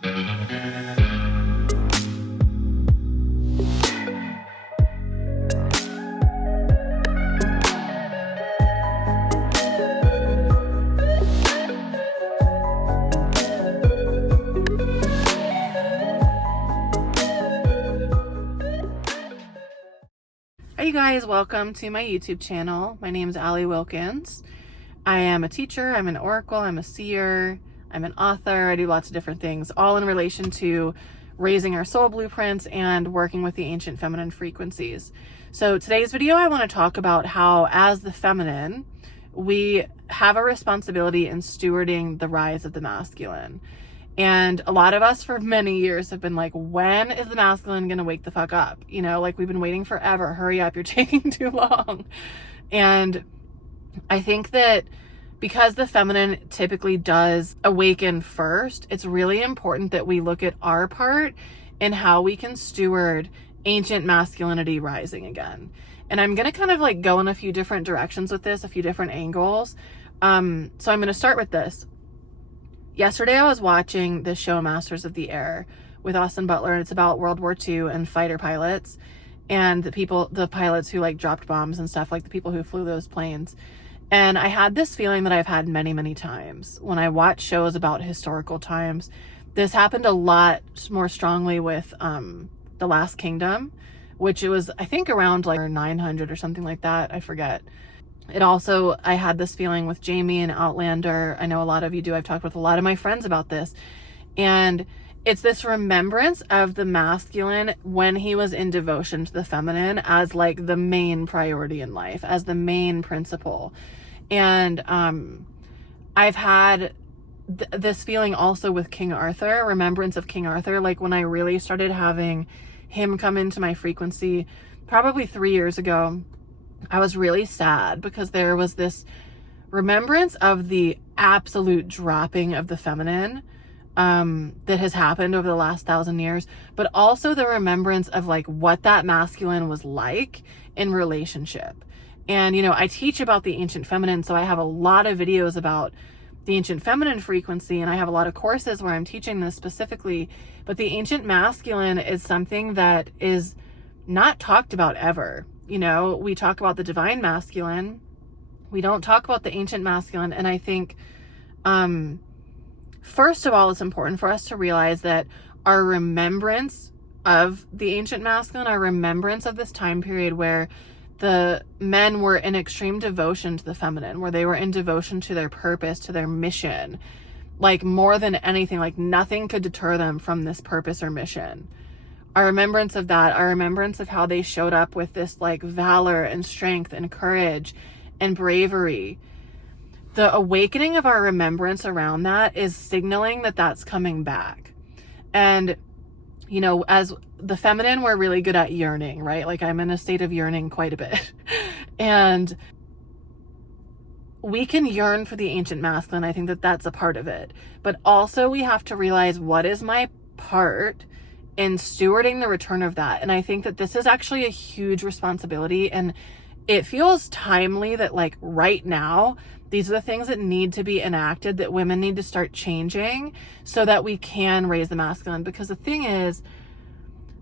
Hey you guys, welcome to my YouTube channel. My name is Allie Wilkins. I am a teacher, I'm an oracle, I'm a seer, I'm an author. I do lots of different things, all in relation to raising our soul blueprints and working with the ancient feminine frequencies. So today's video, I want to talk about how, as the feminine, we have a responsibility in stewarding the rise of the masculine. And a lot of us for many years have been like, when is the masculine going to wake the fuck up? You know, like, we've been waiting forever. Hurry up, you're taking too long. And I think that because the feminine typically does awaken first, it's really important that we look at our part in how we can steward ancient masculinity rising again. And I'm going to kind of like go in a few different directions with this, a few different angles. So I'm going to start with this. Yesterday, I was watching the show Masters of the Air with Austin Butler, and it's about World War II and fighter pilots and the pilots who like dropped bombs and stuff, like the people who flew those planes. And I had this feeling that I've had many, many times when I watch shows about historical times. This happened a lot more strongly with The Last Kingdom, which it was, I think, around like 900 or something like that. I forget. It also, I had this feeling with Jamie and Outlander. I know a lot of you do. I've talked with a lot of my friends about this. And it's this remembrance of the masculine when he was in devotion to the feminine as like the main priority in life, as the main principle. And I've had this feeling also with King Arthur, remembrance of King Arthur. Like, when I really started having him come into my frequency, probably 3 years ago, I was really sad because there was this remembrance of the absolute dropping of the feminine that has happened over the last 1,000 years, but also the remembrance of like what that masculine was like in relationship. And, you know, I teach about the ancient feminine, so I have a lot of videos about the ancient feminine frequency, and I have a lot of courses where I'm teaching this specifically, but the ancient masculine is something that is not talked about ever. You know, we talk about the divine masculine. We don't talk about the ancient masculine. And I think, first of all, it's important for us to realize that our remembrance of the ancient masculine, our remembrance of this time period where the men were in extreme devotion to the feminine, where they were in devotion to their purpose, to their mission, like more than anything, like nothing could deter them from this purpose or mission. Our remembrance of that, our remembrance of how they showed up with this like valor and strength and courage and bravery. The awakening of our remembrance around that is signaling that that's coming back. And, you know, as the feminine, we're really good at yearning, right? Like, I'm in a state of yearning quite a bit. And we can yearn for the ancient masculine. I think that that's a part of it. But also we have to realize, what is my part in stewarding the return of that? And I think that this is actually a huge responsibility, and it feels timely that like right now, these are the things that need to be enacted, that women need to start changing so that we can raise the masculine. Because the thing is,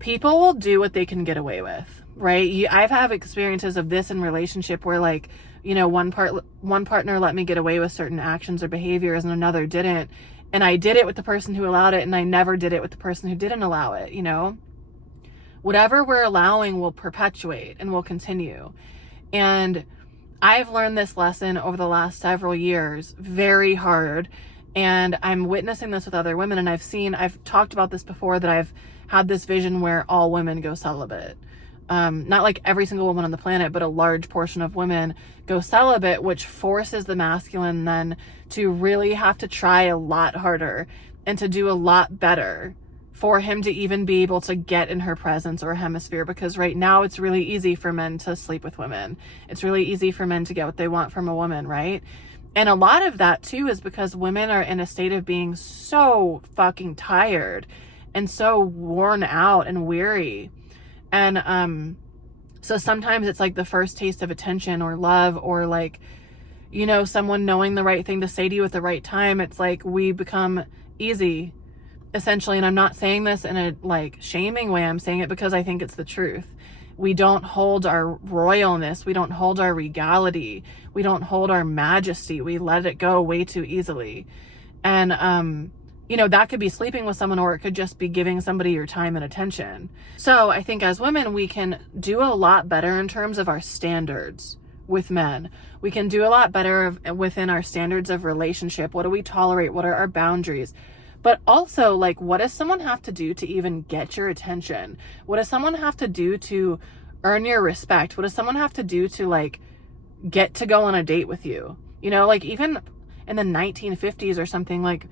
people will do what they can get away with, right? I've had experiences of this in relationship where, like, you know, one partner let me get away with certain actions or behaviors and another didn't. And I did it with the person who allowed it, and I never did it with the person who didn't allow it, you know? Whatever we're allowing will perpetuate and will continue. And I've learned this lesson over the last several years, very hard. And I'm witnessing this with other women. And I've talked about this before, that I've had this vision where all women go celibate. Not like every single woman on the planet, but a large portion of women go celibate, which forces the masculine then to really have to try a lot harder and to do a lot better for him to even be able to get in her presence or hemisphere. Because right now it's really easy for men to sleep with women. It's really easy for men to get what they want from a woman, right? And a lot of that too is because women are in a state of being so fucking tired and so worn out and weary. And so sometimes it's like the first taste of attention or love, or like, you know, someone knowing the right thing to say to you at the right time. It's like we become easy essentially, and I'm not saying this in a like shaming way, I'm saying it because I think it's the truth. We don't hold our royalness, we don't hold our regality, we don't hold our majesty. We let it go way too easily. And you know, that could be sleeping with someone, or it could just be giving somebody your time and attention. So I think as women, we can do a lot better in terms of our standards with men. We can do a lot better within our standards of relationship. What do we tolerate? What are our boundaries? But also, like, what does someone have to do to even get your attention? What does someone have to do to earn your respect? What does someone have to do to, like, get to go on a date with you? You know, like, even in the 1950s or something, like,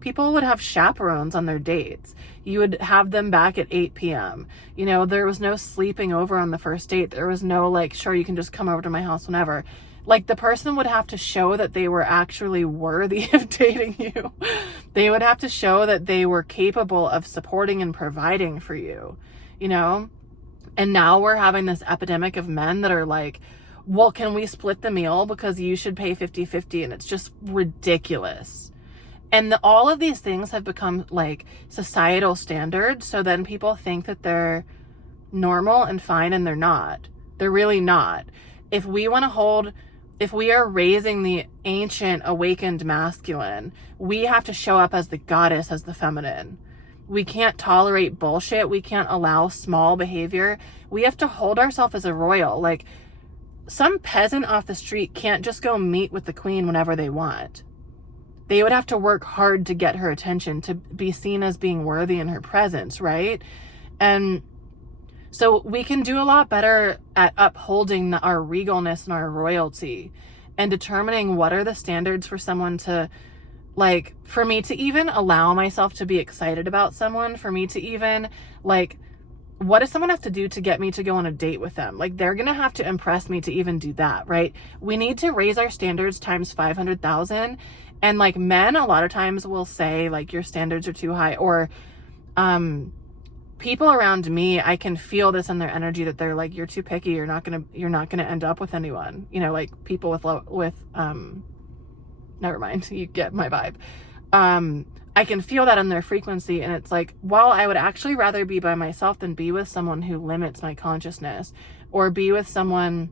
people would have chaperones on their dates. You would have them back at 8 p.m. You know, there was no sleeping over on the first date. There was no, like, sure, you can just come over to my house whenever. Like, the person would have to show that they were actually worthy of dating you. They would have to show that they were capable of supporting and providing for you, you know? And now we're having this epidemic of men that are like, well, can we split the meal because you should pay 50-50? And it's just ridiculous. And all of these things have become like societal standards. So then people think that they're normal and fine, and they're not. They're really not. If we are raising the ancient awakened masculine, we have to show up as the goddess, as the feminine. We can't tolerate bullshit. We can't allow small behavior. We have to hold ourselves as a royal. Like, some peasant off the street can't just go meet with the queen whenever they want. They would have to work hard to get her attention, to be seen as being worthy in her presence, right? And so we can do a lot better at upholding our regalness and our royalty, and determining what are the standards for someone to, like, for me to even allow myself to be excited about someone, for me to even, like, what does someone have to do to get me to go on a date with them? Like, they're going to have to impress me to even do that, right? We need to raise our standards times 500,000. And like, men a lot of times will say like, your standards are too high, or people around me, I can feel this in their energy that they're like, you're too picky. You're not going to end up with anyone, you know, like people with never mind. You get my vibe. I can feel that in their frequency. And it's like, well, I would actually rather be by myself than be with someone who limits my consciousness, or be with someone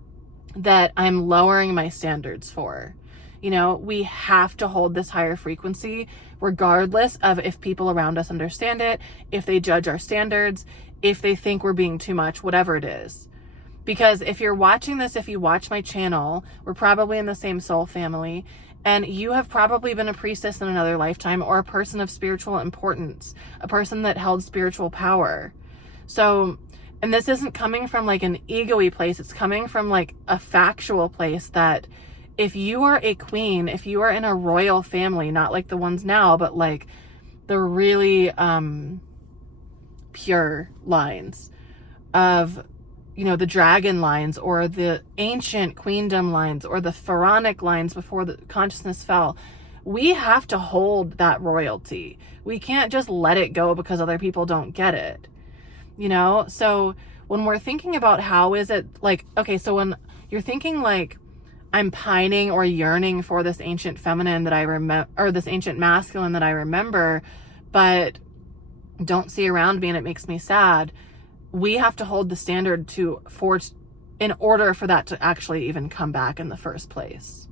that I'm lowering my standards for. You know, we have to hold this higher frequency regardless of if people around us understand it, if they judge our standards, if they think we're being too much, whatever it is. Because if you're watching this, if you watch my channel, we're probably in the same soul family, and you have probably been a priestess in another lifetime, or a person of spiritual importance, a person that held spiritual power. So, and this isn't coming from like an ego-y place, it's coming from like a factual place that if you are a queen, if you are in a royal family, not like the ones now, but like the really pure lines of, you know, the dragon lines, or the ancient queendom lines, or the pharaonic lines before the consciousness fell, we have to hold that royalty. We can't just let it go because other people don't get it, you know? So when we're thinking about how is it like, okay, so when you're thinking like, I'm pining or yearning for this ancient feminine that I remember, or this ancient masculine that I remember, but don't see around me and it makes me sad. We have to hold the standard in order for that to actually even come back in the first place.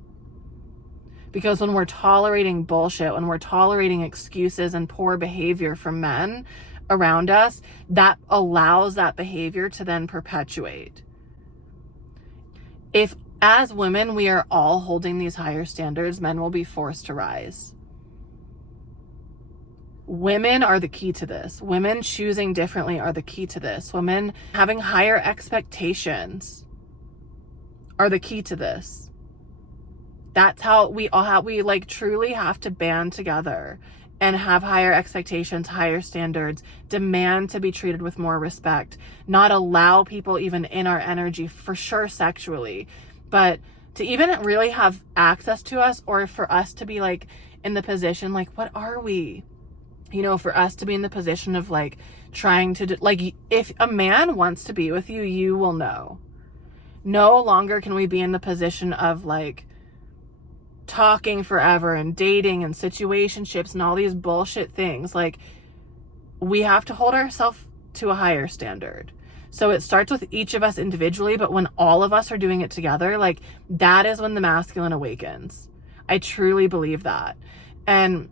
Because when we're tolerating bullshit, when we're tolerating excuses and poor behavior from men around us, that allows that behavior to then perpetuate. If as women, we are all holding these higher standards, men will be forced to rise. Women are the key to this. Women choosing differently are the key to this. Women having higher expectations are the key to this. That's how we like truly have to band together and have higher expectations, higher standards, demand to be treated with more respect, not allow people even in our energy, for sure sexually, but to even really have access to us, or for us to be like in the position, like, what are we? You know, for us to be in the position of like trying to, like, if a man wants to be with you, you will know. No longer can we be in the position of like talking forever and dating and situationships and all these bullshit things. Like, we have to hold ourselves to a higher standard. So it starts with each of us individually, but when all of us are doing it together, like, that is when the masculine awakens. I truly believe that. And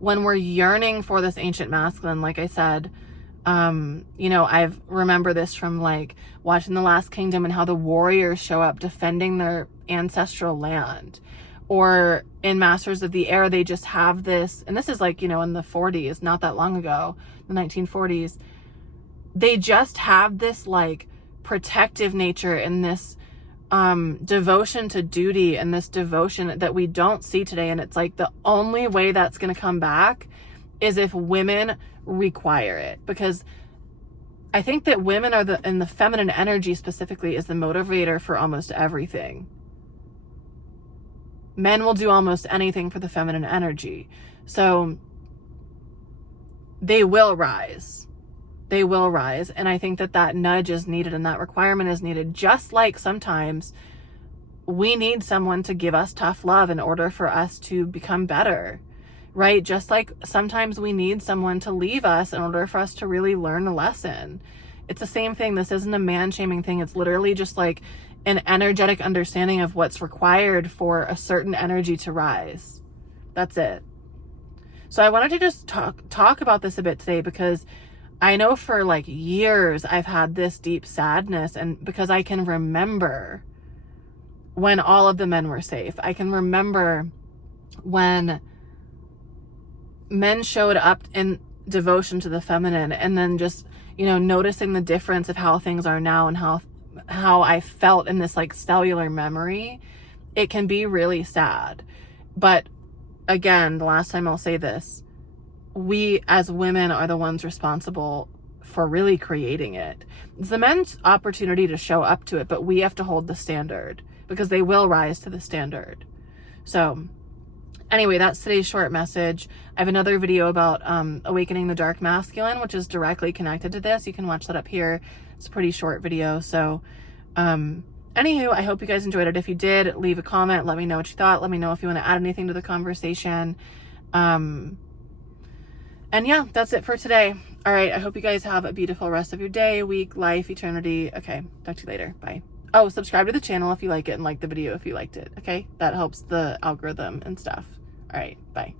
when we're yearning for this ancient masculine, like I said, you know, I've remember this from like watching The Last Kingdom and how the warriors show up defending their ancestral land. Or in Masters of the Air, they just have this, and this is like, you know, in the 40s, not that long ago, the 1940s, they just have this like protective nature and this devotion to duty and this devotion that we don't see today. And it's like the only way that's going to come back is if women require it, because I think that women are and the feminine energy specifically is the motivator for almost everything. Men will do almost anything for the feminine energy. So they will rise. They will rise. And I think that that nudge is needed and that requirement is needed. Just like sometimes we need someone to give us tough love in order for us to become better, right? Just like sometimes we need someone to leave us in order for us to really learn a lesson. It's the same thing. This isn't a man-shaming thing. It's literally just like an energetic understanding of what's required for a certain energy to rise. That's it. So I wanted to just talk about this a bit today, because I know for like years I've had this deep sadness, and because I can remember when all of the men were safe. I can remember when men showed up in devotion to the feminine, and then just, you know, noticing the difference of how things are now and how I felt in this like cellular memory. It can be really sad. But again, the last time I'll say this, we as women are the ones responsible for really creating it. It's the men's opportunity to show up to it, but we have to hold the standard, because they will rise to the standard. So anyway, that's today's short message. I have another video about awakening the dark masculine, which is directly connected to this. You can watch that up here. It's a pretty short video. So anywho, I hope you guys enjoyed it. If you did, leave a comment. Let me know what you thought. Let me know if you want to add anything to the conversation. And yeah, that's it for today. All right. I hope you guys have a beautiful rest of your day, week, life, eternity. Okay. Talk to you later. Bye. Oh, subscribe to the channel if you like it, and like the video if you liked it. Okay. That helps the algorithm and stuff. All right. Bye.